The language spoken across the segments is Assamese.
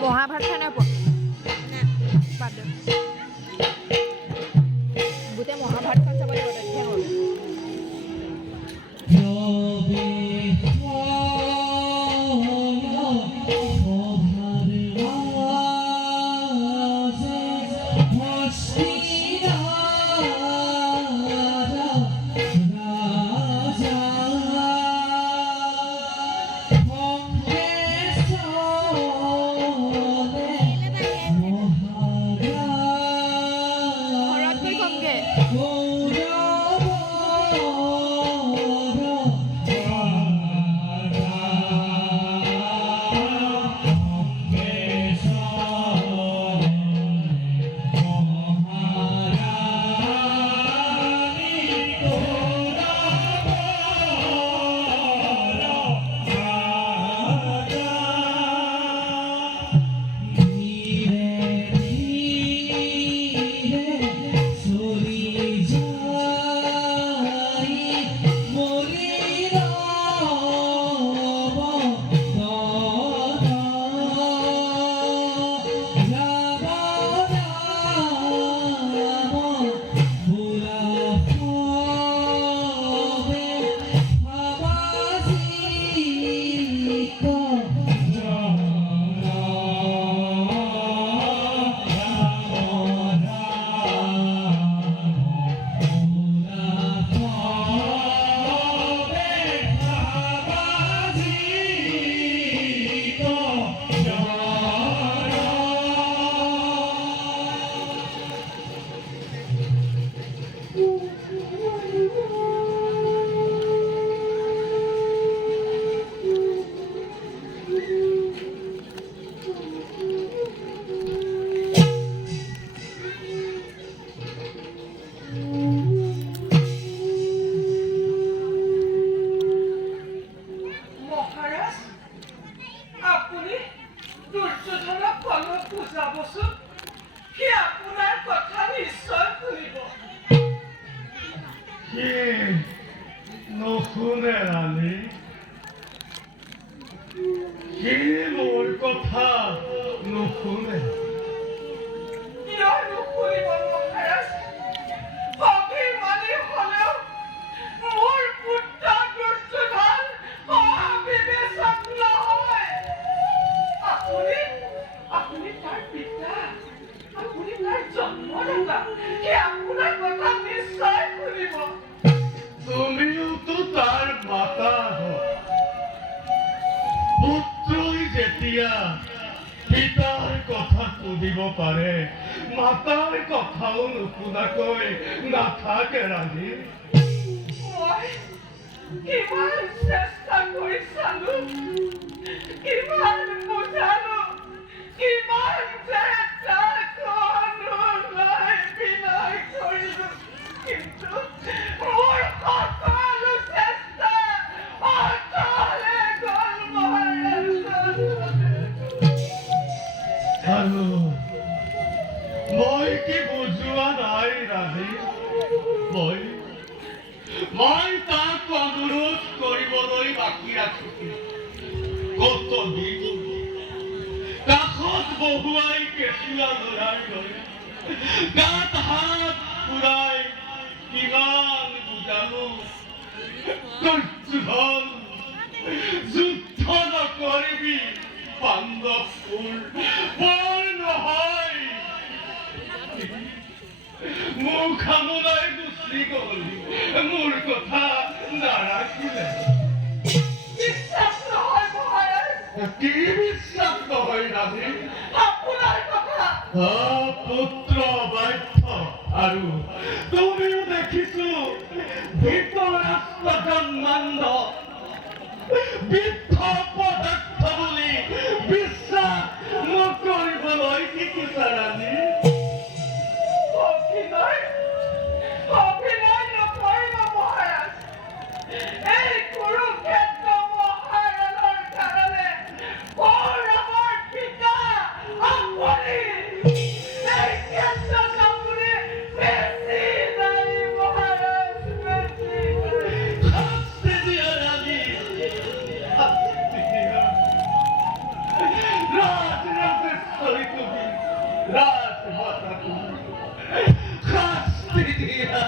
মহাভাৰত খাই নাই পোৱা বাদ দে গোটেই মহাভাৰতখন চাব লাগিব তেতিয়াহে হ'ব পিতাৰ কথা সুধিব পাৰে মাতাৰ কথাও নুশুনাকৈ নাথাকে ৰাণী কিমান চেষ্টা কৰি চালো কিমান বুজালো কিমান চেষ্টা বিনয় কৰিলো কিন্তু মোৰ সকলো চেষ্টা অথলে গ'ল আৰু মই কি বুজোৱা নাই ৰাণী মই তাক অনুৰোধ কৰিবলৈ বাকী ৰাখিছো কত দিন কাষত বহুৱাই কেঁচুৱা লৰাই লৈ গাত হাত ফুৰাই কিমান বুজালো দুৰ্যোধন যুদ্ধ নকৰিবি পাণ্ডৱ ফুল বৰ নহয় মুখ আমোলাই গুচি গ'ল মোৰ কথা নাৰাখিলে বিশ্বাস নহয় মহাৰাজ কি বিশ্বাস নহয় ৰাণী আপোনাৰ কথা পুত্ৰ বাধ্য আৰু তুমিও দেখিছো ধৃতৰাষ্ট্ৰ জন্মান্ধ বৃদ্ধ পদাৰ্থ বুলি বিশ্বাস নকৰিবলৈ শিকিছা ৰাণী অভিনয় দিয়া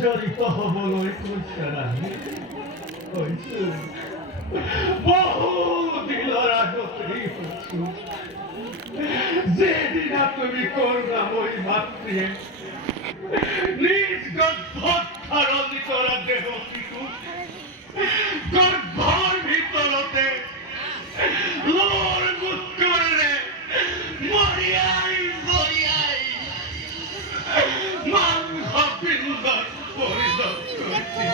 জড়িত হবলৈ কৈছে ৰাণী কৈছো বহু দিনৰ আগতেই কৈছো যেদিনা তুমি কৰুণাময়ী মাতৃয়ে নিজ গৰ্ভত ধাৰণ কৰা দেহটিটো গৰ্ভৰ ভিতৰতে লৰ মূত্ৰৰে মৰিয়াই মৰিয়াই মাংস পিণ্ডত পৰিণত কৰিছিল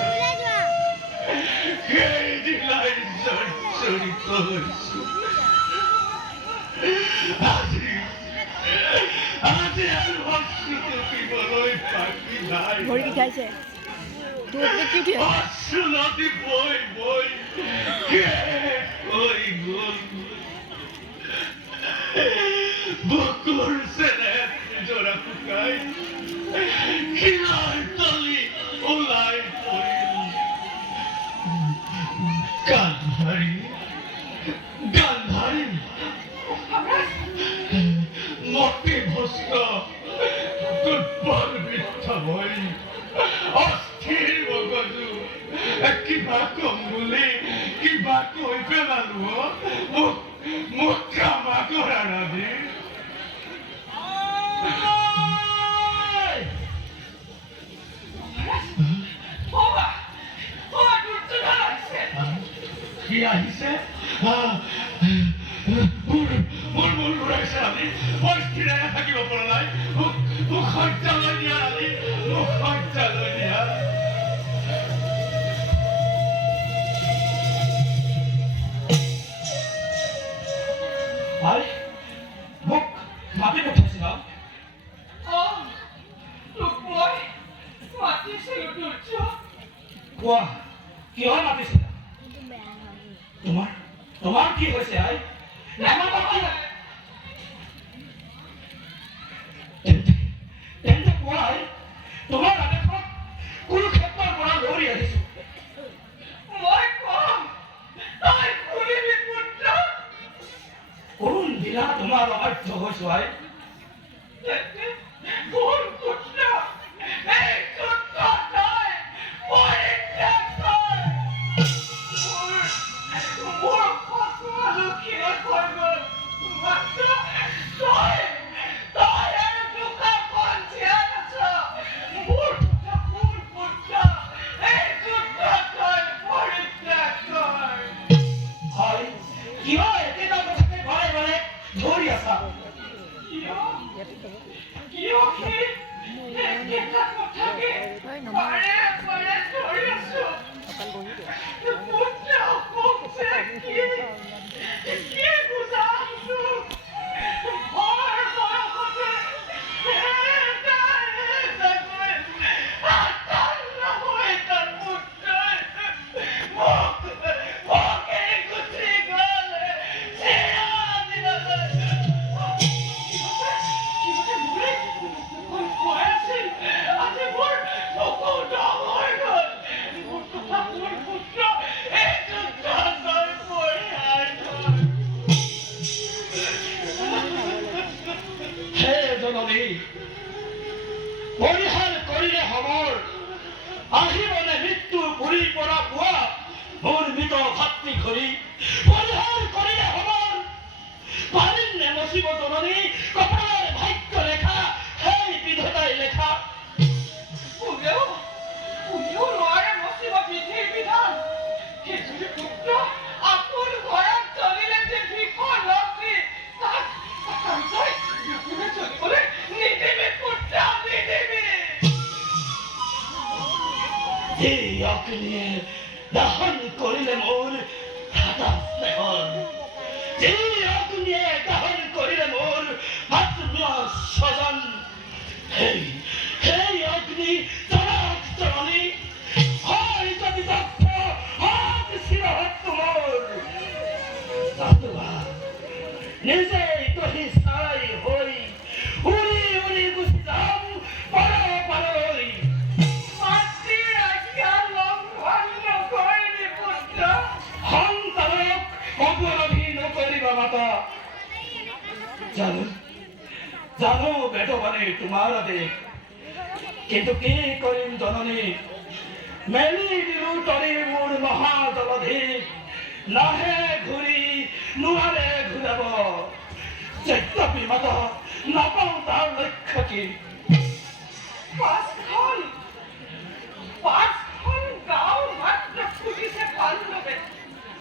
সেইদিনাই জড়িত হৈছো আজি আৰু অশ্ৰু দিবলৈ বাকী নাই ভৰি বিষাইছে অশ্ৰু নদী বৈ বৈ শেষ হৈ গ'ল বুকুৰ চেনেহ জৰা শুকাই শিলৰ তলি ওলাই পৰিল গান্ধাৰী গান্ধাৰী মতি ভস্ত দুৰ্বল বৃদ্ধ অস্থিৰ মগজু কিবা কম বুলি কিবা কৈ পেলালো মোক ক্ষমা কৰা ৰাণী কি আহিছে মোৰ মূৰ ঘূৰাইছে ৰাণী মই স্থিৰে থাকিব পৰা নাই মোক সজ্জালৈ দিয়া ৰাণী মোক সজ্জালৈ দিয়া মোক মাতি পঠাইছিল কোৱা কিয় মাতিছিল তোমাৰ কি হৈছে আই তেন্তে কোৱাই তোমাৰ আদেশত কোনো ক্ষেত্ৰৰ পৰা দৌৰি আহিছো কোন দিনা তোমাৰ অবাধ্য হৈছো আই পৰিহাৰ কৰিলে সমৰ আহিবনে মৃত্যু পুৰীৰ পৰা পোৱা মোৰ মৃত ভাতৃ ঘৰি পৰিহাৰ কৰিলে সমৰ পাৰিল নে মচিব জননী কপালৰ ভাগ্য লেখা সেই বিধাতাই লেখা কোনেও নোৱাৰে মচিব বিধিৰ বিধান সেইজনী পুত্ৰ আপোন ঘৰত চলিলে যে ভীষণ ৰক্তি তাক চলিবলৈ নিদিবি পুত্ৰ নিদিবি এই অগ্নিয়ে দহন কৰিলে মোৰ ভাতা স্নেহৰ যে অগ্নিয়ে দহন করিলে মোর আত্মীয় স্বজন সেই অগ্নি চরক চরণী হয় যদি দক্ষ হাত শিরহত মোর নিজেই কহি সাই হই উড়ি উড়ি গুছি যাম পারই মাতৃৰ আজ্ঞা লঙ্ঘন নকৰিবি পুত্ৰ। সন্তানক অপৰাধী নকৰিবা মাতা জানো জানো বেদবাণী তোমাৰ আদেশ কিন্তু কি কৰিম জননী মেলি দিলো তৰি মোৰ মহাজলধি নাহে ঘূৰি নোৱাৰে ঘূৰাব চেত্তপি মাতা নাপাওঁ তাৰ লক্ষ্য কি পাঁচখন গাঁও মাত্ৰ খুলিছে পাণ্ডৱে।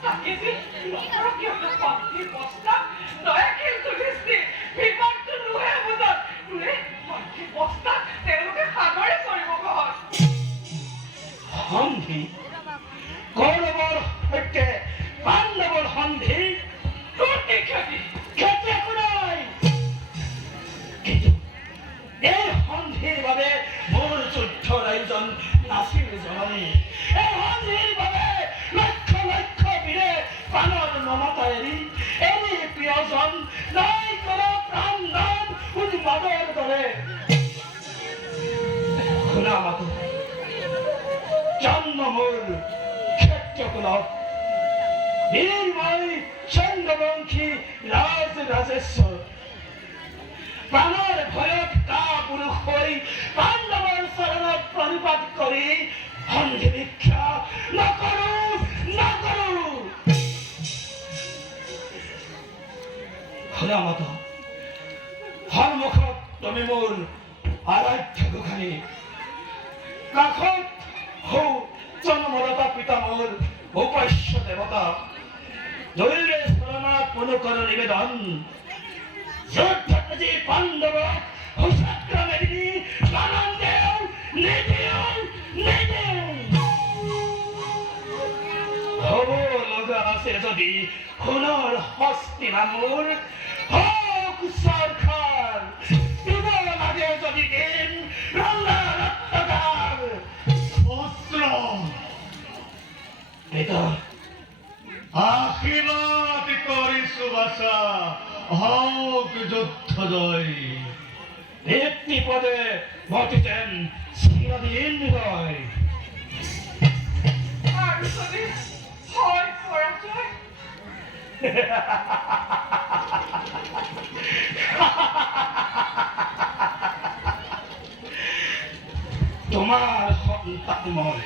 তাকে যে নৰকীয়তা পান্থিৰ প্ৰস্তাৱ দয়াশীল যুধিষ্ঠিৰ বিবাদটো লোহে বুজত তোৰে পান্থিৰ প্ৰস্তাৱ তেওঁলোকে সাদৰে কৰিব গ্ৰহণ। সন্ধি কৌৰৱৰ সৈতে পাণ্ডৱৰ সন্ধি তোৰ কি ক্ষতি? ক্ষতি একো নাই কিন্তু এই সন্ধিৰ বাবে মোৰ যুদ্ধৰ আয়োজন নাছিল জননী এই সন্ধিৰ বাবে লক্ষ লক্ষ বীৰে প্ৰাণৰ মমতা এৰি প্ৰিয়জন নাই কৰা প্ৰাণ নাম উন্মাদৰ দৰে শুনা মাতো জন্ম মোৰ ক্ষেত্ৰকুলত বীৰময় চন্দ্ৰবংশী ৰাজেশ্বৰ প্ৰাণৰ ভয়ত কাপুৰুষ হৈ পাণ্ডৱৰ চৰণত প্ৰণিপাত কৰি সন্ধি ভিক্ষা নকৰো শুনা মাতা সন্মুখত তুমি মোৰ আৰাধ্য গোসাঁনী কাষত হৌ জন্মদাতা পিতা মোৰ উপাস্য দেৱতা দৈৰে চৰণত অনুকৰ নিবেদন যুদ্ধজি পাণ্ডৱ হুচাক্ৰমে দিনি প্ৰাণ দেও নিদিও হ'ব লগা আছে যদি সোণৰ হস্তিনা মোৰ হওক চৰকাৰ দিব লাগে যদি দিন ৰঙা ৰক্তগাৰ পুত্ৰ পিতা আশীৰ্বাদ কৰিছো বাচা হওক যুদ্ধ জয় ব্যক্তি পদে ঘটিতেন চিৰদিন ৰয় আৰু যদি হয় পৰাজয় তোমাৰ সন্তান মই